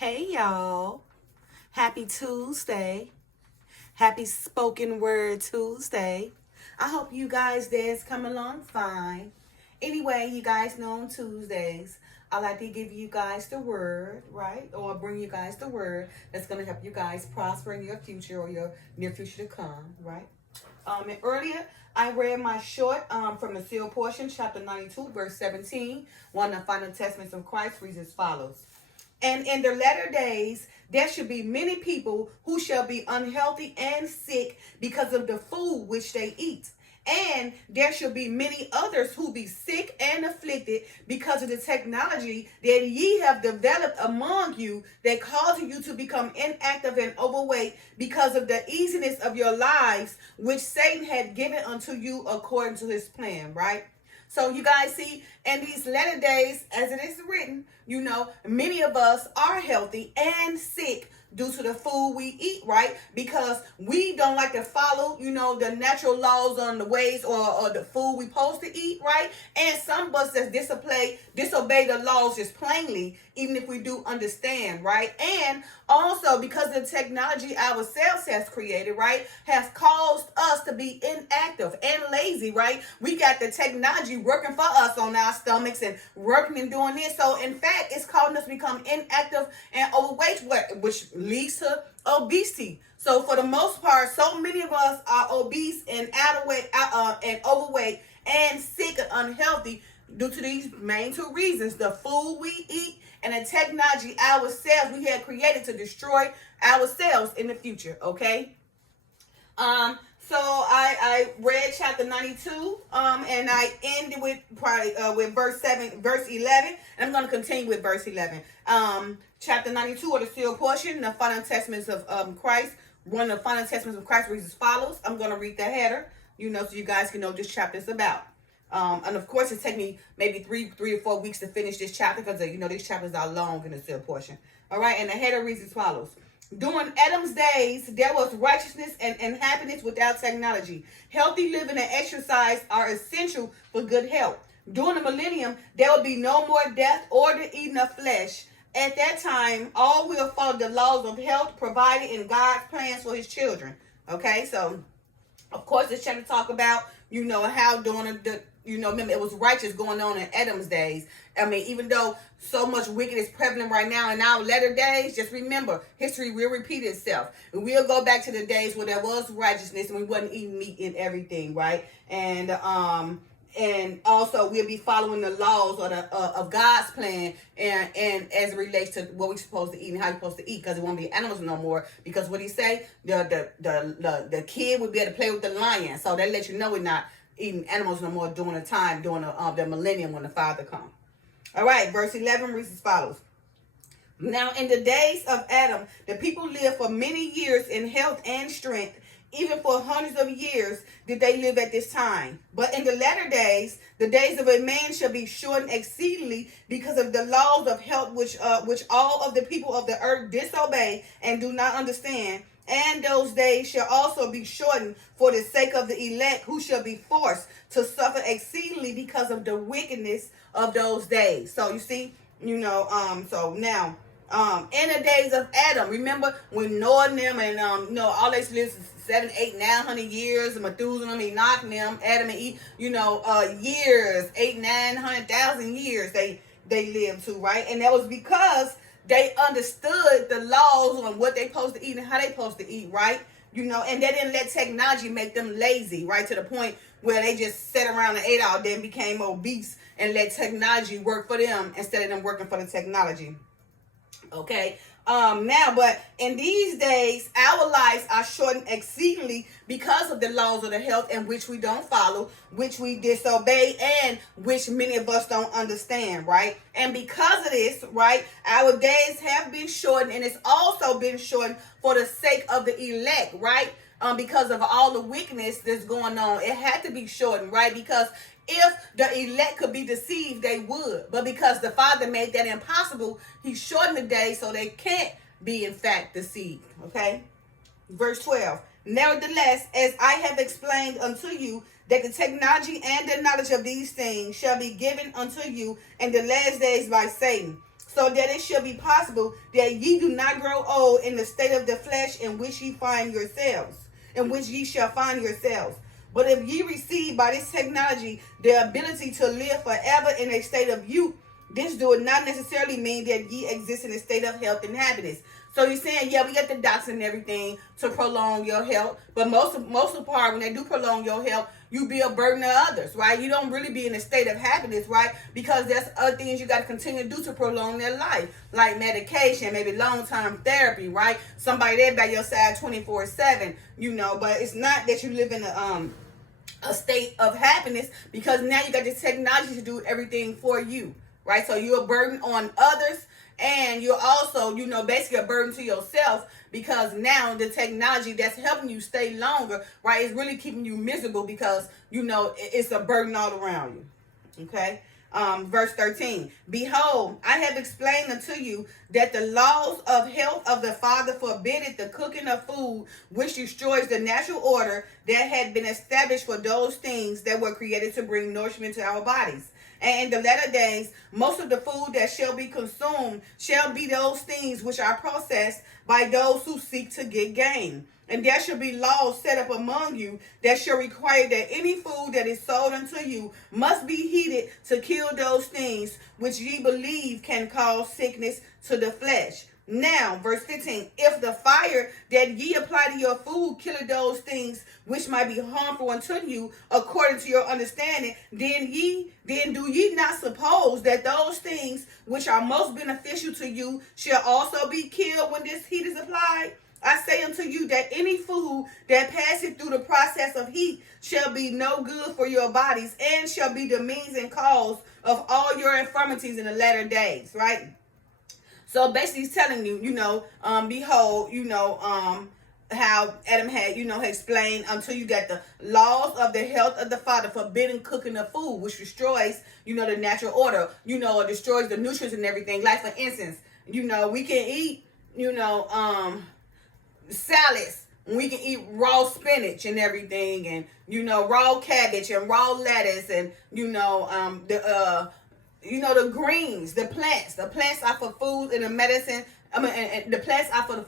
Hey y'all. Happy Tuesday. Happy Spoken Word Tuesday. I hope you guys there's coming along fine. Anyway, you guys know on Tuesdays, I like to give you guys the word, right? Or bring you guys the word that's going to help you guys prosper in your future or your near future to come, right? And earlier, I read my short from the seal portion, chapter 92, verse 17. One of the final testaments of Christ reads as follows. And in the latter days, there shall be many people who shall be unhealthy and sick because of the food which they eat. And there shall be many others who be sick and afflicted because of the technology that ye have developed among you that causes you to become inactive and overweight because of the easiness of your lives, which Satan had given unto you according to his plan, right? So you guys see, in these latter days, as it is written, many of us are healthy and sick due to the food we eat, right? Because we don't like to follow, the natural laws on the ways or the food we supposed to eat, right? And some of us that disobey the laws just plainly, even if we do understand, right? And also because the technology ourselves has created, right, has caused us to be inactive and lazy, right? We got the technology working for us on our stomachs and working and doing this. So in fact, it's causing us to become inactive and overweight, which leads to obesity. So for the most part, so many of us are obese and and overweight and sick and unhealthy due to these main two reasons: the food we eat and the technology ourselves we had created to destroy ourselves in the future. Okay. So I read chapter 92, and I ended with probably with verse 11, and I'm going to continue with verse 11. Chapter 92 of the seal portion, the final testaments of Christ. One of the final testaments of Christ reads as follows. I'm going to read the header, so you guys can know what this chapter is about. And of course, it take me maybe three or 4 weeks to finish this chapter because these chapters are long in the seal portion. All right, and the header reads as follows. During Adam's days, there was righteousness and happiness without technology. Healthy living and exercise are essential for good health. During the millennium, there will be no more death or the eating of flesh. At that time, all will follow the laws of health provided in God's plans for his children. Okay, so of course, this chapter talk about, how during remember it was righteous going on in Adam's days. I mean, even though so much wicked is prevalent right now in our latter days, just remember, history will repeat itself. And we'll go back to the days where there was righteousness and we wasn't eating meat and everything, right? And also we'll be following the laws of God's plan and as it relates to what we're supposed to eat and how you're supposed to eat, because it won't be animals no more. Because what he say, the kid would be able to play with the lion, so they let you know we're not eating animals no more during the millennium when the Father comes. All right, verse 11 reads as follows. Now in the days of Adam, the people lived for many years in health and strength. Even for hundreds of years did they live at this time. But in the latter days, the days of a man shall be shortened exceedingly because of the laws of health which all of the people of the earth disobey and do not understand. And those days shall also be shortened for the sake of the elect, who shall be forced to suffer exceedingly because of the wickedness of those days. So you see, so now, in the days of Adam, remember when Noah and them and all they lived 7, 8, 900 years, Methuselah, Enoch and them, Adam and Eve, years, 8, 900,000 years they lived to, right? And that was because they understood the laws on what they supposed to eat and how they supposed to eat, right? And they didn't let technology make them lazy, right? To the point where they just sat around and ate all day and became obese and let technology work for them instead of them working for the technology. Okay. Now, but in these days, our lives are shortened exceedingly because of the laws of the health in which we don't follow, which we disobey, and which many of us don't understand, right? And because of this, right, our days have been shortened, and it's also been shortened for the sake of the elect, right? Because of all the wickedness that's going on, it had to be shortened, right? Because if the elect could be deceived, they would. But because the Father made that impossible, he shortened the day so they can't be, in fact, deceived. Okay? Verse 12. Nevertheless, as I have explained unto you, that the technology and the knowledge of these things shall be given unto you in the last days by Satan. so that it shall be possible that ye do not grow old in the state of the flesh in which ye find yourselves, in which ye shall find yourselves. But if ye receive by this technology the ability to live forever in a state of youth, this do not necessarily mean that ye exist in a state of health and happiness. So you're saying, yeah, we got the docs and everything to prolong your health, but most of the part, when they do prolong your health, you be a burden to others, right? You don't really be in a state of happiness, right? Because there's other things you got to continue to do to prolong their life, like medication, maybe long-term therapy, right? Somebody there by your side 24/7, but it's not that you live in a state of happiness, because now you got this technology to do everything for you, right? So you're a burden on others, and you're also, basically a burden to yourself, because now the technology that's helping you stay longer, right, is really keeping you miserable, because, it's a burden all around you. Okay? Verse 13. Behold, I have explained unto you that the laws of health of the Father forbiddeth the cooking of food which destroys the natural order that had been established for those things that were created to bring nourishment to our bodies. And in the latter days, most of the food that shall be consumed shall be those things which are processed by those who seek to get gain. And there shall be laws set up among you that shall require that any food that is sold unto you must be heated to kill those things which ye believe can cause sickness to the flesh. Now, verse 15, if the fire that ye apply to your food killeth those things which might be harmful unto you according to your understanding, then do ye not suppose that those things which are most beneficial to you shall also be killed when this heat is applied? I say unto you that any food that passeth through the process of heat shall be no good for your bodies, and shall be the means and cause of all your infirmities in the latter days, right? So basically he's telling you, behold, how Adam had, explained unto you that the laws of the health of the Father forbidden cooking of food, which destroys, the natural order, destroys the nutrients and everything. Like, for instance, we can eat, salads. We can eat raw spinach and everything, and, raw cabbage and raw lettuce, and, the greens, the plants. The plants are for food and the medicine. And the plants are for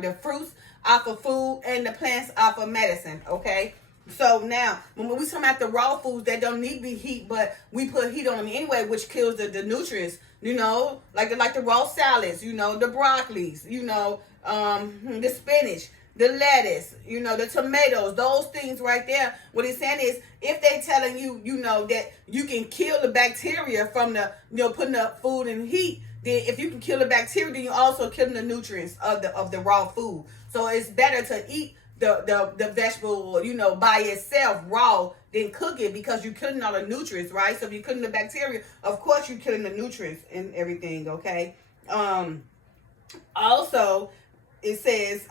the fruits are for food, and the plants are for medicine. Okay. So now, when we talk about the raw foods that don't need to be heat, but we put heat on them anyway, which kills the nutrients. Like the raw salads. The broccolis. The spinach, the lettuce, the tomatoes, those things right there. What he's saying is, if they telling you, that you can kill the bacteria from the, putting the food in heat, then if you can kill the bacteria, then you also kill the nutrients of the raw food. So it's better to eat the vegetable, by itself raw than cook it, because you're killing all the nutrients, right? So if you're killing the bacteria, of course you're killing the nutrients and everything, okay? Also, it says,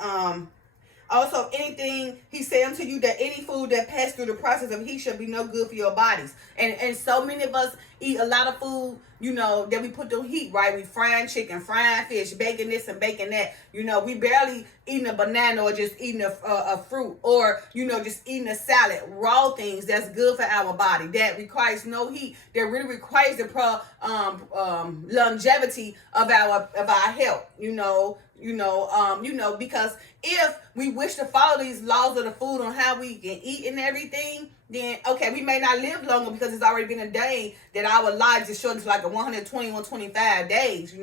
also, anything, he said unto you that any food that passed through the process of heat shall be no good for your bodies. And so many of us eat a lot of food, that we put through heat, right? We frying chicken, frying fish, baking this and baking that. We barely eating a banana, or just eating a fruit, or, just eating a salad. Raw things that's good for our body, that requires no heat, that really requires the longevity of our health, because if we wish to follow these laws of the food on how we can eat and everything, then, okay, we may not live longer, because it's already been a day that our lives is shortened to like a 120, 125 days,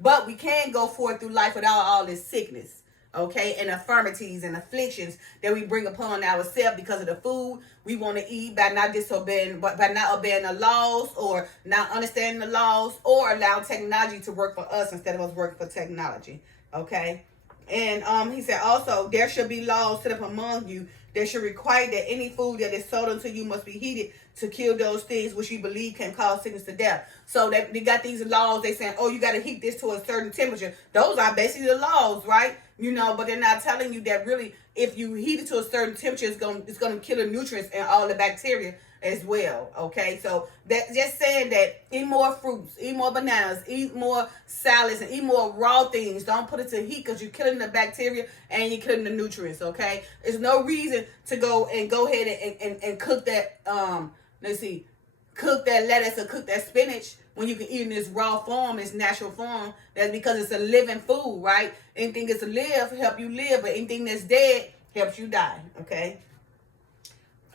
but we can go forth through life without all this sickness, okay, and infirmities and afflictions that we bring upon ourselves because of the food we want to eat, by not obeying the laws, or not understanding the laws, or allowing technology to work for us instead of us working for technology, okay? And he said also, there should be laws set up among you that should require that any food that is sold unto you must be heated to kill those things which you believe can cause sickness to death. So they got these laws. They saying, oh, you got to heat this to a certain temperature. Those are basically the laws, right? But they're not telling you that really, if you heat it to a certain temperature, it's gonna kill the nutrients and all the bacteria as well. Okay, so that just saying that eat more fruits, eat more bananas, eat more salads, and eat more raw things. Don't put it to heat, because you're killing the bacteria and you're killing the nutrients. Okay, there's no reason to go ahead and cook that. cook that lettuce or cook that spinach when you can eat in this raw form, this natural form. That's because it's a living food, right? Anything that's alive help you live, but anything that's dead helps you die, okay?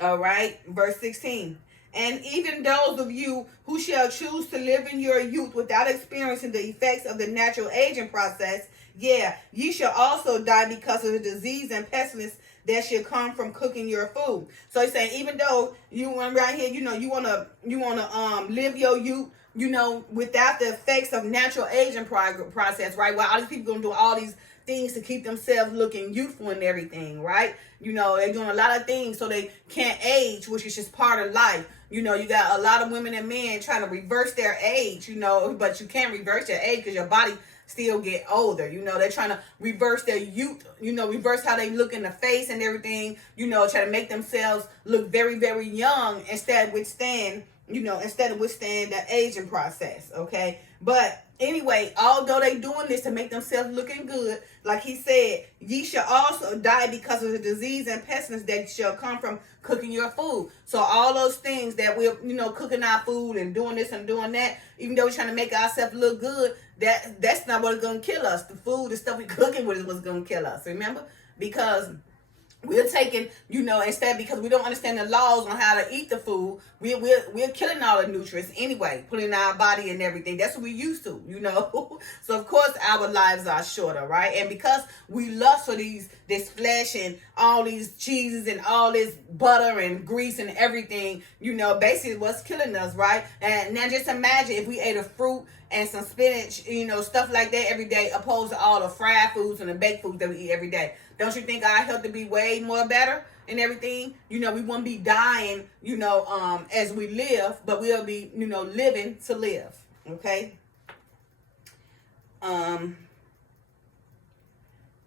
All right, verse 16. And even those of you who shall choose to live in your youth without experiencing the effects of the natural aging process, yeah, ye shall also die because of the disease and pestilence that should come from cooking your food. So he's saying, even though you want right here, you wanna live your youth, without the effects of natural aging process, right? Well, all these people gonna do all these things to keep themselves looking youthful and everything, right? They're doing a lot of things so they can't age, which is just part of life. You got a lot of women and men trying to reverse their age, but you can't reverse your age because your body still get older. They're trying to reverse their youth, reverse how they look in the face and everything, try to make themselves look very, very young instead of withstand the aging process, okay? But anyway, although they doing this to make themselves looking good, like he said, ye shall also die because of the disease and pestilence that shall come from cooking your food. So all those things that we're, cooking our food and doing this and doing that, even though we're trying to make ourselves look good, that's not what's going to kill us. The food, the stuff we're cooking with is what's going to kill us, remember? Because we're taking, instead, because we don't understand the laws on how to eat the food, we're killing all the nutrients anyway, putting in our body and everything. That's what we used to, So of course our lives are shorter, right? And because we lust for this flesh and all these cheeses and all this butter and grease and everything, basically what's killing us, right? And now just imagine if we ate a fruit and some spinach, stuff like that every day, opposed to all the fried foods and the baked foods that we eat every day. Don't you think our health would be way more better and everything? We won't be dying, as we live, but we'll be, living to live. Okay.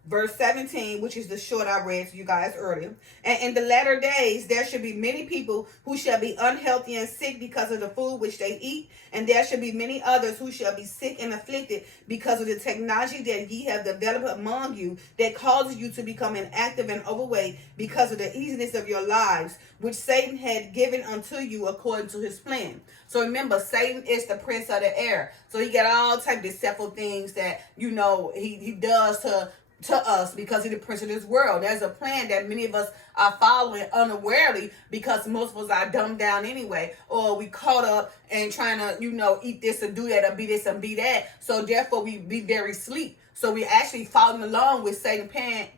Verse 17, which is the short I read to you guys earlier. And in the latter days, there should be many people who shall be unhealthy and sick because of the food which they eat. And there shall be many others who shall be sick and afflicted because of the technology that ye have developed among you that causes you to become inactive and overweight because of the easiness of your lives, which Satan had given unto you according to his plan. So remember, Satan is the prince of the air. So he got all types of deceitful things that, he does to us because he's the prince of this world. There's a plan that many of us are following unawarely because most of us are dumbed down anyway, or we caught up and trying to, eat this and do that or be this and be that. So therefore we be very sleep. So we actually following along with Satan plan,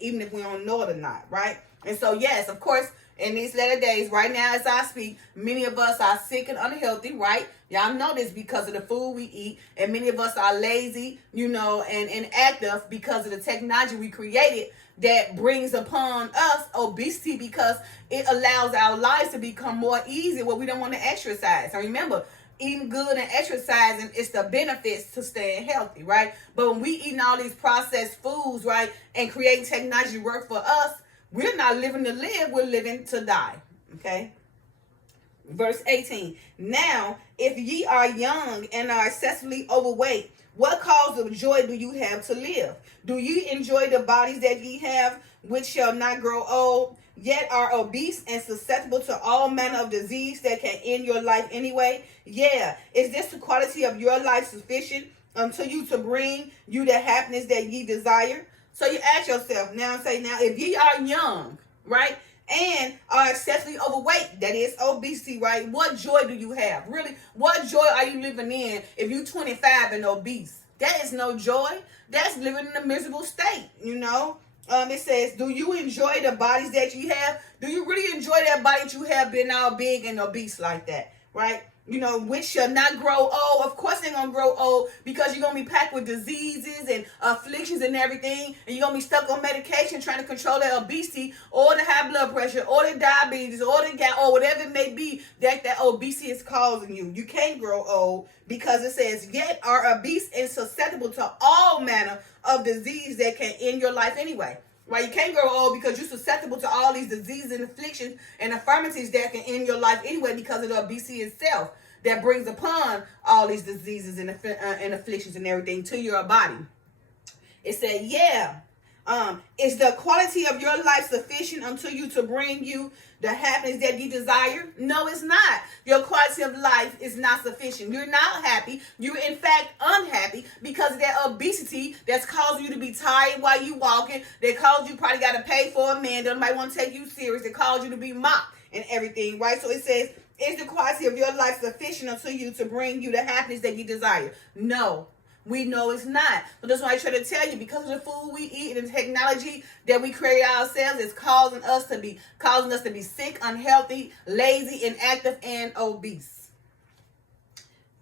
even if we don't know it or not, right? And so yes, of course, in these latter days, right now as I speak, many of us are sick and unhealthy, right? Y'all know this because of the food we eat. And many of us are lazy, and inactive because of the technology we created that brings upon us obesity because it allows our lives to become more easy where we don't want to exercise. So remember, eating good and exercising is the benefits to staying healthy, right? But when we eating all these processed foods, right, and creating technology work for us, we're not living to live, we're living to die. Okay? Verse 18. Now, if ye are young and are excessively overweight, what cause of joy do you have to live? Do ye enjoy the bodies that ye have, which shall not grow old, yet are obese and susceptible to all manner of disease that can end your life anyway? Yeah. Is this the quality of your life sufficient unto you to bring you the happiness that ye desire? So you ask yourself now, if ye are young, right, and are excessively overweight, that is obesity, right, what joy do you have? Really, what joy are you living in if you're 25 and obese? That is no joy. That's living in a miserable state, It says, do you enjoy the bodies that you have? Do you really enjoy that body that you have being all big and obese like that, right? Which shall not grow old. Of course they're going to grow old because you're going to be packed with diseases and afflictions and everything. And you're going to be stuck on medication trying to control that obesity or the high blood pressure or the diabetes or the gout or whatever it may be that obesity is causing you. You can't grow old because it says, yet are obese and susceptible to all manner of disease that can end your life anyway. Right, you can't grow old because you're susceptible to all these diseases and afflictions and infirmities that can end your life anyway because of the obesity itself that brings upon all these diseases and afflictions and everything to your body. It said, yeah, Is the quality of your life sufficient unto you to bring you the happiness that you desire? No, it's not. Your quality of life is not sufficient. You're not happy. You're in fact unhappy because of that obesity that's causing you to be tired while you walking. That caused you probably got to pay for a man that nobody want to take you serious. That caused you to be mocked and everything, right? So it says, is the quality of your life sufficient unto you to bring you the happiness that you desire? No. We know it's not. But that's why I try to tell you, because of the food we eat and the technology that we create ourselves is causing us to be sick, unhealthy, lazy, inactive, and obese.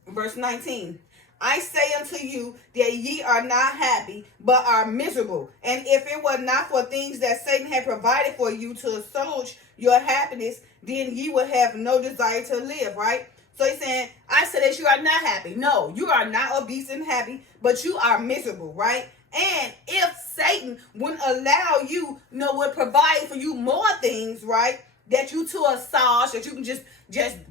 Verse 19. I say unto you that ye are not happy, but are miserable. And if it were not for things that Satan had provided for you to assuage your happiness, then ye would have no desire to live, right? So he's saying, I said that you are not happy. No, you are not obese and happy, but you are miserable, right? And if Satan wouldn't allow you, would provide for you more things, right, that you to assuage, that you can just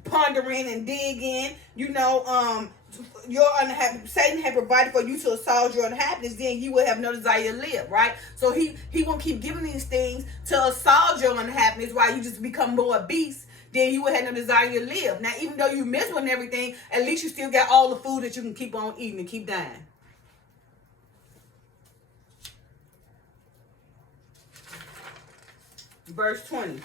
ponder in and dig in, your unhappy, Satan had provided for you to assuage your unhappiness, then you will have no desire to live, right? So he won't keep giving these things to assuage your unhappiness while you just become more obese. Then you would have no desire to live. Now, even though you miserable and everything, at least you still got all the food that you can keep on eating and keep dying. Verse 20.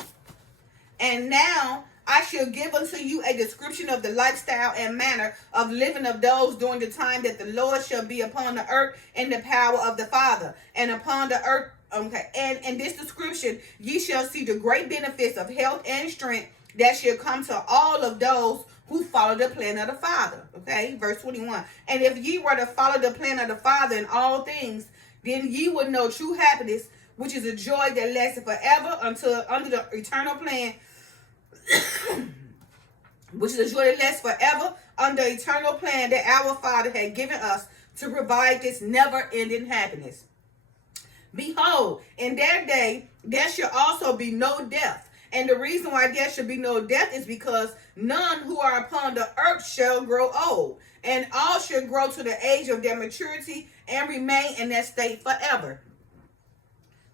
And now I shall give unto you a description of the lifestyle and manner of living of those during the time that the Lord shall be upon the earth in the power of the Father. And upon the earth, and in this description, ye shall see the great benefits of health and strength that shall come to all of those who follow the plan of the Father. Okay, verse 21. And if ye were to follow the plan of the Father in all things, then ye would know true happiness, which is a joy that lasted forever under the eternal plan, which is a joy that lasts forever under the eternal plan that our Father had given us to provide this never-ending happiness. Behold, in that day there shall also be no death. And the reason why there should be no death is because none who are upon the earth shall grow old, and all shall grow to the age of their maturity and remain in that state forever.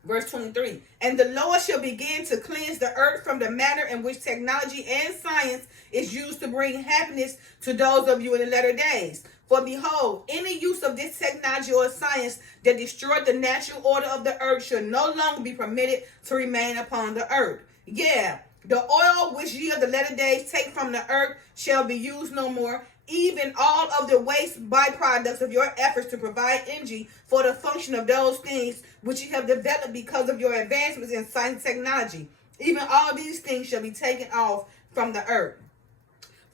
Verse 23. And the Lord shall begin to cleanse the earth from the manner in which technology and science is used to bring happiness to those of you in the latter days. For behold, any use of this technology or science that destroyed the natural order of the earth shall no longer be permitted to remain upon the earth. Yeah, the oil which ye of the latter days take from the earth shall be used no more. Even all of the waste byproducts of your efforts to provide energy for the function of those things which you have developed because of your advancements in science and technology. Even all these things shall be taken off from the earth.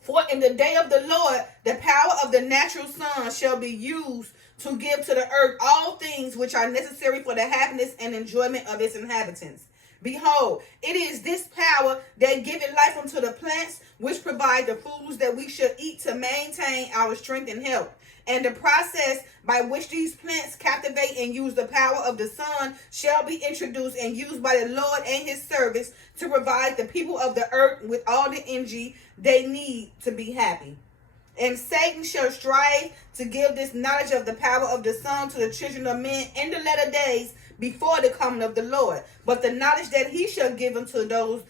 For in the day of the Lord, the power of the natural sun shall be used to give to the earth all things which are necessary for the happiness and enjoyment of its inhabitants. Behold, it is this power that giveth life unto the plants, which provide the foods that we should eat to maintain our strength and health. And the process by which these plants captivate and use the power of the sun shall be introduced and used by the Lord and his service to provide the people of the earth with all the energy they need to be happy. And Satan shall strive to give this knowledge of the power of the sun to the children of men in the latter days before the coming of the Lord. But the knowledge that he shall give unto those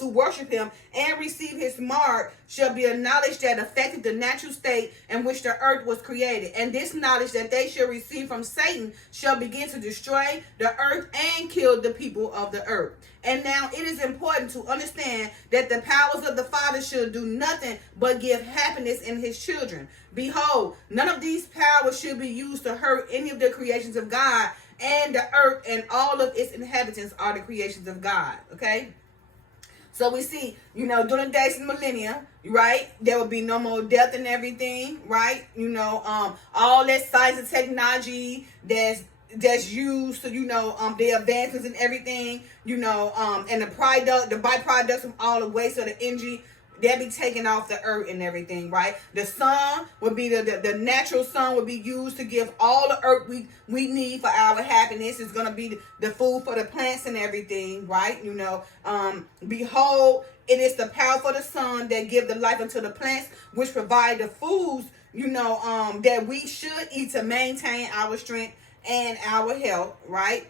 who worship him and receive his mark shall be a knowledge that affected the natural state in which the earth was created. And this knowledge that they shall receive from Satan shall begin to destroy the earth and kill the people of the earth. And now it is important to understand that the powers of the Father should do nothing but give happiness in his children. Behold, none of these powers should be used to hurt any of the creations of God, and the earth and all of its inhabitants are the creations of God. Okay? So we see, during the days of the millennium, right, there will be no more death and everything, right? All that science and technology that's used to, the advances and everything, and the byproducts from all the waste of the energy, they'll be taken off the earth and everything, right? The sun would be the natural sun would be used to give all the earth we need for our happiness. It's going to be the food for the plants and everything, right? Behold, it is the power for the sun that give the life unto the plants, which provide the foods, that we should eat to maintain our strength and our health, right?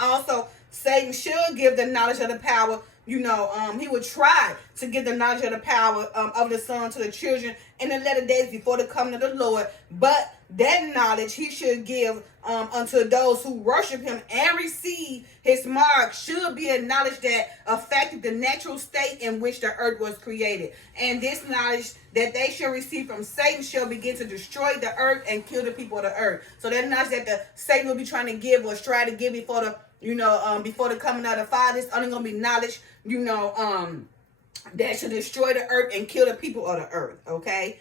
Also, Satan should give the knowledge of the power. He would try to give the knowledge of the power of the Son to the children in the latter days before the coming of the Lord. But that knowledge he should give unto those who worship him and receive his mark should be a knowledge that affected the natural state in which the earth was created. And this knowledge that they shall receive from Satan shall begin to destroy the earth and kill the people of the earth. So that knowledge that the Satan will be trying to give or try to give before the coming of the Father is only going to be knowledge, that should destroy the earth and kill the people of the earth. Okay.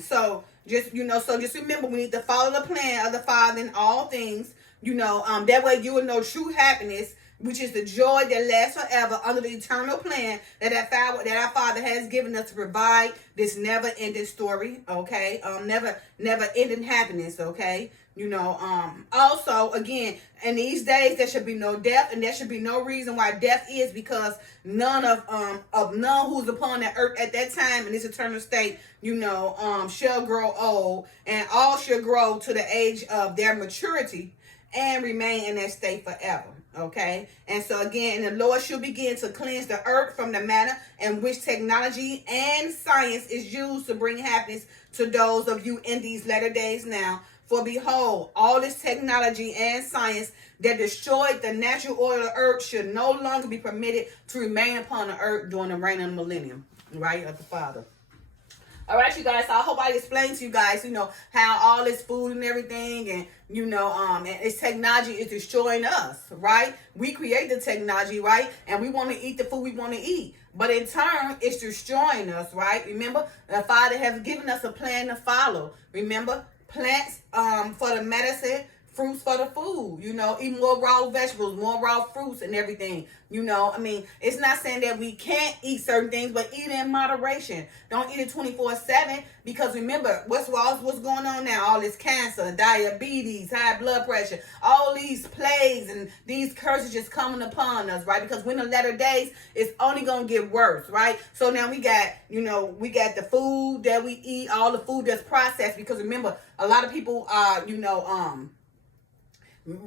So just remember, we need to follow the plan of the Father in all things. That way you will know true happiness, which is the joy that lasts forever under the eternal plan that our Father has given us to provide this never-ending story. Okay. Never-ending happiness. Okay. Also, again, in these days there should be no death, and there should be no reason why death is, because none who's upon the earth at that time in this eternal state, shall grow old, and all shall grow to the age of their maturity and remain in that state forever. Okay. And so again, the Lord shall begin to cleanse the earth from the manner in which technology and science is used to bring happiness to those of you in these latter days now. For behold, all this technology and science that destroyed the natural order of the earth should no longer be permitted to remain upon the earth during the reign of the millennium, right, of the Father. All right, you guys. So I hope I explained to you guys, how all this food and everything, and and its technology is destroying us, right? We create the technology, right? And we want to eat the food we want to eat, but in turn, it's destroying us, right? Remember, the Father has given us a plan to follow. Remember, plants for the medicine, fruits for the food, eat more raw vegetables, more raw fruits and everything. It's not saying that we can't eat certain things, but eat in moderation. Don't eat it 24/7, because remember, what's going on now? All this cancer, diabetes, high blood pressure, all these plagues and these curses just coming upon us, right? Because when the latter days, it's only going to get worse, right? So now we got the food that we eat, all the food that's processed, because remember, a lot of people are,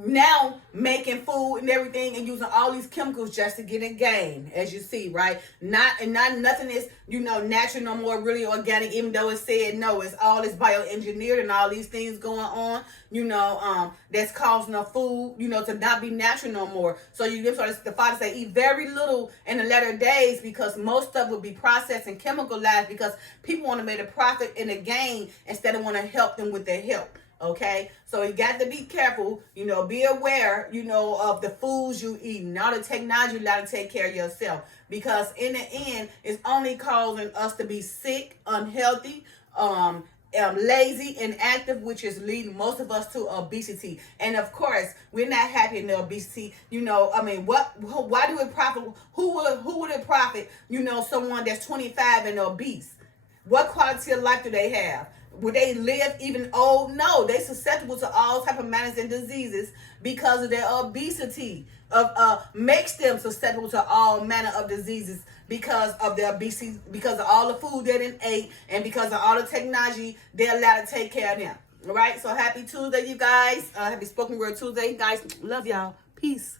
now making food and everything and using all these chemicals just to get a gain, as you see, right? Nothing is, natural no more, really organic, even though it said no. It's all this bioengineered and all these things going on, that's causing the food, to not be natural no more. So the Father say, eat very little in the latter days, because most stuff will be processed and chemicalized, because people want to make a profit and a gain instead of want to help them with their health. Okay, so you got to be careful, be aware, of the foods you eat and all the technology. You got to take care of yourself, because in the end, it's only causing us to be sick, unhealthy, lazy, inactive, which is leading most of us to obesity. And of course, we're not happy in the obesity. Why do it profit? Who would it profit? Someone that's 25 and obese. What quality of life do they have? Would they live even old? No, they're susceptible to all type of manners and diseases because of their obesity. Makes them susceptible to all manner of diseases because of their obesity, because of all the food they didn't ate, and because of all the technology they're allowed to take care of them. All right, so happy Tuesday, you guys. Happy Spoken Word Tuesday, guys. Love y'all. Peace.